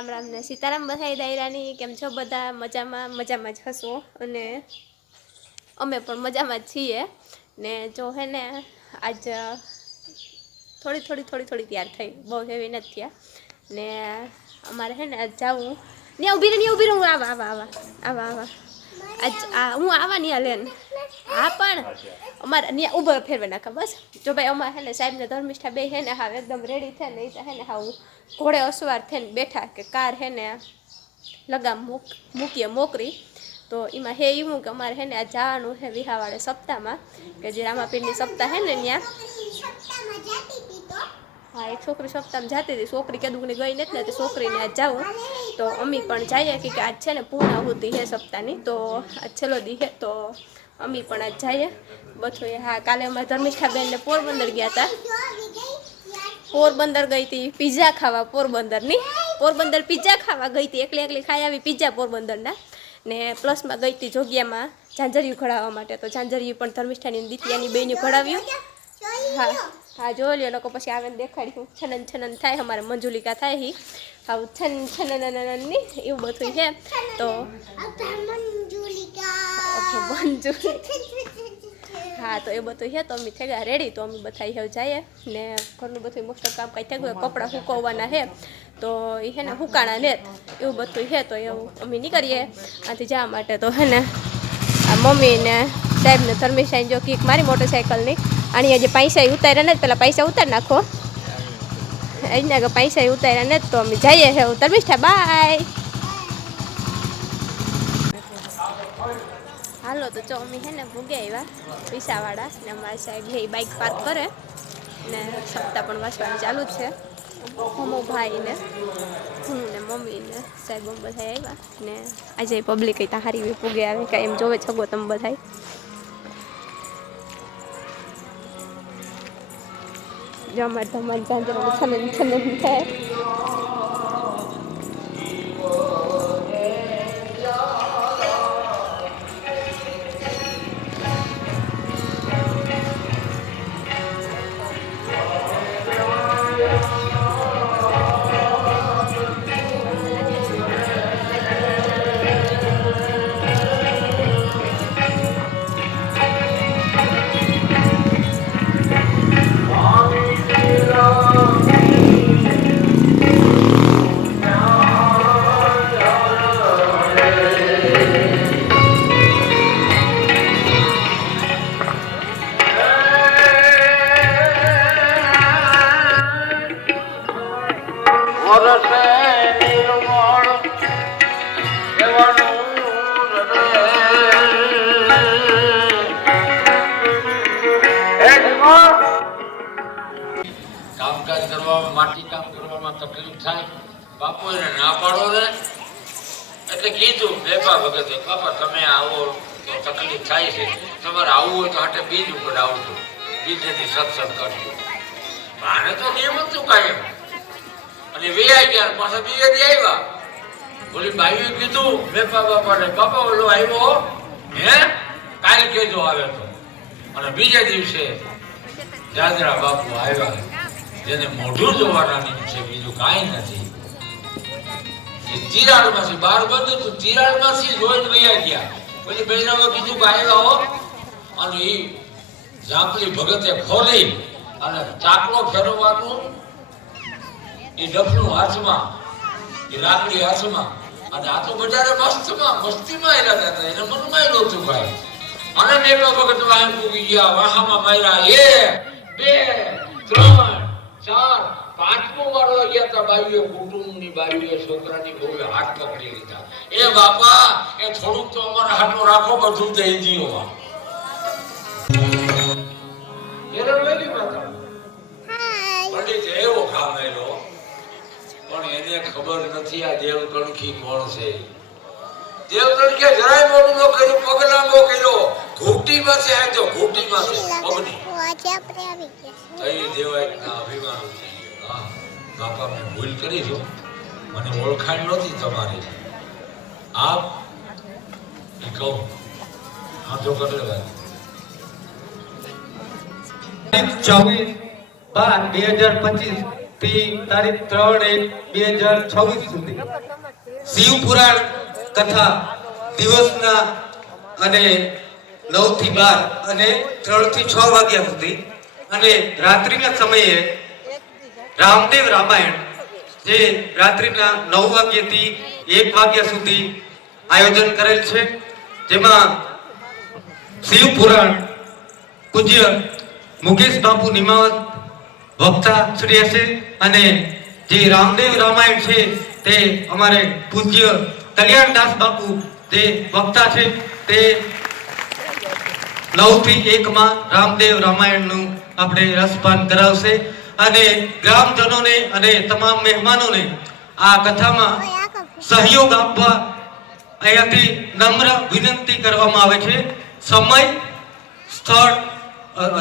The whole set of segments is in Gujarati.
રામ રામ ને સીતારામ બધાય દાયરાની કેમ છો બધા? મજામાં મજામાં જ હશો? અને અમે પણ મજામાં છીએ. ને જો હે ને આજ થોડી થોડી થોડી થોડી તૈયાર થઈ. બહુ હેવી નથી થયા. ને અમારે હે ને આજ જાવું. ને ઊભી રહી ઊભી રહું આવા આવા આવા આવા આવા. હું આવા નહીં લેન હા પણ અમારે ત્યાં ઊભો ફેરવે નાખા બસ. જો ભાઈ અમારે હે ને સાહેબને ધર્મિષ્ઠા બે હે ને હા એકદમ રેડી થાય ને એ હે ને હા ઘોડે અસવાર થઈને બેઠા કે કાર હે ને લગામ મૂક, મૂકીએ મોકરી. તો એમાં હે એવું કે અમારે હે ને આ જવાનું છે વિહાવાળે સપ્તાહમાં. કે જે રામાપીરની સપ્તાહ હે ને ત્યાં હા એક છોકરી સપ્તાહમાં જતી હતી. છોકરી કદુકની ગઈ નથી ને, તો છોકરીને આજ જાઉં. તો અમી પણ જઈએ કે કે આજ છે ને પૂર્ણાહુતિ હે સપ્તાહની. તો આજ છેલ્લો દી છે, તો અમી પણ આજ જઈએ. બધું હા, કાલે અમે ધર્મિષ્ઠાબેનને પોરબંદર ગયા હતા પોરબંદર ગઈ હતી પીઝા ખાવા પોરબંદરની. પોરબંદર પીઝા ખાવા ગઈ હતી એકલી એકલી ખાઈ આવી પીઝા પોરબંદરના. ને પ્લસમાં ગઈ હતી જોગિયામાં ઝાંઝરિયું ઘડાવવા માટે. તો ઝાંઝરિયું પણ ધર્મિષ્ઠાની દિત્યાની બેનું ઘડાવ્યું હા. હા, જોઈ લ્યો, લોકો પછી આવીને દેખાડ્યું. છનન છનન થાય, અમારે મંજુલિકા થાય હી. આવું છન છનનની એવું બધું છે. તો હા, તો એ બધું છે. તો અમે થઈ ગયા રેડી તો અમે બધા હવે જઈએ. ને ઘરનું બધું મોસ્ટ કામ કાંઈ થઈ ગયું. કપડાં સુકવવાના છે. તો એ છે ને હુકાણા ને એવું બધું છે. તો એવું અમે નીકળીએ. આથી જવા માટે તો હે ને, આ મમ્મી ને સાહેબને ધર્મેશાઈ જો કીક મારી મોટરસાઇકલની અહીંયા આજે પૈસા ઉતાર્યા ને પેલા પૈસા ઉતારી નાખો. અહીંયા કે પૈસા ઉતાર્યા ને તો અમે જઈએ છે ધર્મિષ્ઠા બાય. હાલો, તો જો અમે છે ને ભૂગે આવ્યા પૈસાવાળા ને અમારા સાહેબ એ બાઇક પાર્ક કરે. ને સપ્તાહ પણ વાંચવાનું ચાલુ જ છે. હમો ભાઈ ને, હું ને મમ્મી ને સાહેબ બધા આવ્યા ને આજે પબ્લિક ત્યાં હારી પૂગે આવે કાંઈ એમ જોવે છગો તમે બધાય. જો અમારે ધમાન ચાંદરા છનન છનન થાય કામકાજ કરવામાં, માટી કામ કરવામાં તકલીફ થાય, બાપુ એને ના પાડો ને. એટલે કીધું બેપા ભગતે, બાપા, તમે આવો, તો તકલીફ થાય છે. તમારે આવવું હોય તો હાટે બીજ ઉપર આવજો. બીજેથી સત્સંગ કરજો. મારે તો નિયમ હતું કાયમ. અને વે ગયા પાછા બીજે દી આવ્યા. બોલી ભાઈએ કીધું, મેં બેપા પાડે પાપા ઓલો આવ્યો, હે? કાલ કેજો આવે તો. અને બીજે દિવસે જાદરા બાપુ આવ્યા, જેને મોઢું જોવાના છે, બીજું કાંઈ નથી. એ તિરાડમાંથી બાર બંધ હતું, તિરાડમાંથી જોઈને વૈયા ગયા. પછી બહેનો કીધું કે આવ્યા અને એ જાંપલી ભગતે ખોલી અને ચાકલો ફેરવવાનું એ ડફનું હાથમાં એ લાકડી હાથમાં અને આ તો બજારે મસ્તમાં મસ્તીમાં એલા હતા એને મનમાં એ નહોતું ભાઈ. અને મેલો વખત વાહન પૂગી ગયા વાહામાં માર્યા એક બે ત્રણ ચાર. પાંચમો મારો ગયા હતા બાવીએ કુટુંબની બાયુએ છોકરાની બહુ હાથ પકડી લીધા. એ બાપા એ થોડુંક તો અમારા હાથમાં રાખો બધું દઈ દીઓ એનો વેલી માતા પંડિત એવો ખામેલો પણ એને ખબર નથી આ દેવકણખી કોણ છે. દેવ કણખે જરાય મોડું ન કર્યું પગલાંગો કર્યો. ઘૂંટીમાં છે આ જો ઘૂંટીમાં છે પગની. તઈ દેવાયના અભિમાન બાપા મેં ભૂલ કરી છો. મને ઓળખાણ નહોતી તમારી. આપ એ કહું. હા તો કરી લેવાય ચોવીસ બાર બે હજાર પચીસ થી તારીખ ત્રણ એક બે હજાર છવ્વીસ સુધી. શિવ પુરાણ કથા દિવસના અને નવ બાર અને ત્રણ છ વાગ્યા સુધી. અને રાત્રિના સમયે રામદેવ રામાયણ જે રાત્રિના નવ વાગ્યાથી એક વાગ્યા સુધી આયોજન કરેલ છે. જેમાં શિવ પુરાણ, પૂજ્ય મુકેશ બાપુ નિમાવત વક્તા શ્રી હશે અને જે રામદેવ રામાયણ છે તે અમારે પૂજ્ય કલ્યાણદાસ બાપુ જે વક્તા છે તે નવથી એકમાં રામદેવ રામાયણનું આપણે રસપાન કરાવશે અને ગ્રામજનોને અને તમામ મહેમાનોને આ કથામાં સહયોગ આપવા અહીંયાથી નમ્ર વિનંતી કરવામાં આવે છે. સમય, સ્થળ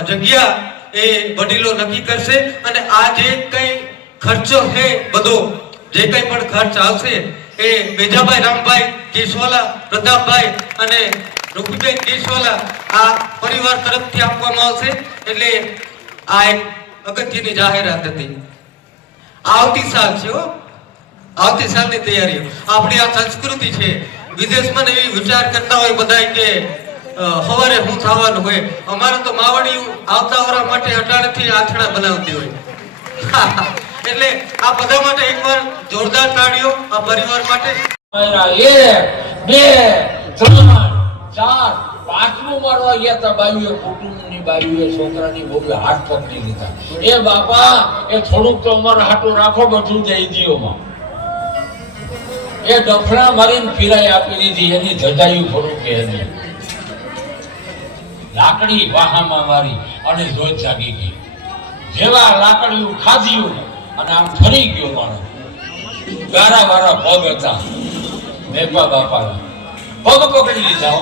જગ્યા એ વડીલો નક્કી કરશે અને આ જે કઈ ખર્ચો છે બધો, જે કઈ પણ ખર્ચ આવશે, એ મેજાભાઈ રામભાઈ, કેશવાલા, પ્રતાપભાઈ અને રૂપીબેન કેશવાલા આ પરિવાર તરફથી આપવામાં આવશે. એટલે આ એક અગત્યની જાહેરાત હતી. આવતી સાલ છે હો. આવતી સાલની તૈયારીઓ. આપણી આ સંસ્કૃતિ છે. વિદેશમાં એવી વિચાર કરતા હોય બધા કે સવારે હું થવાનું હોય. અમારે તો માવડીયું આવતા વરા માટે અટાણેથી આથડા બનાવતી હોય. એટલે આ બધા માટે એકવાર જોરદાર તાળીઓ આ પરિવાર માટે. એક, બે, ત્રણ, ચાર, પાંચમું મારવા ગયા હતા બાયુએ, કુટુંબની બાયુએ, છોકરાની બહુએ હાથ પકડી લીધા. એ બાપા, એ થોડુંક તો અમારે હાટું રાખો બધું દઈ દ્યો એ ડફણા મારીને ફિરાઈ આપી દીધી, એની જજાયું થોડુંક કે લાકડી વાહામાં મારી અને જોત જાગી ગઈ. જેવા લાકડીયું ખાધ્યું અને આમ ફરી ગયો માણસ. ગારા વાળા પગ હતા. મેપા બાપા પગ પકડી લીધા.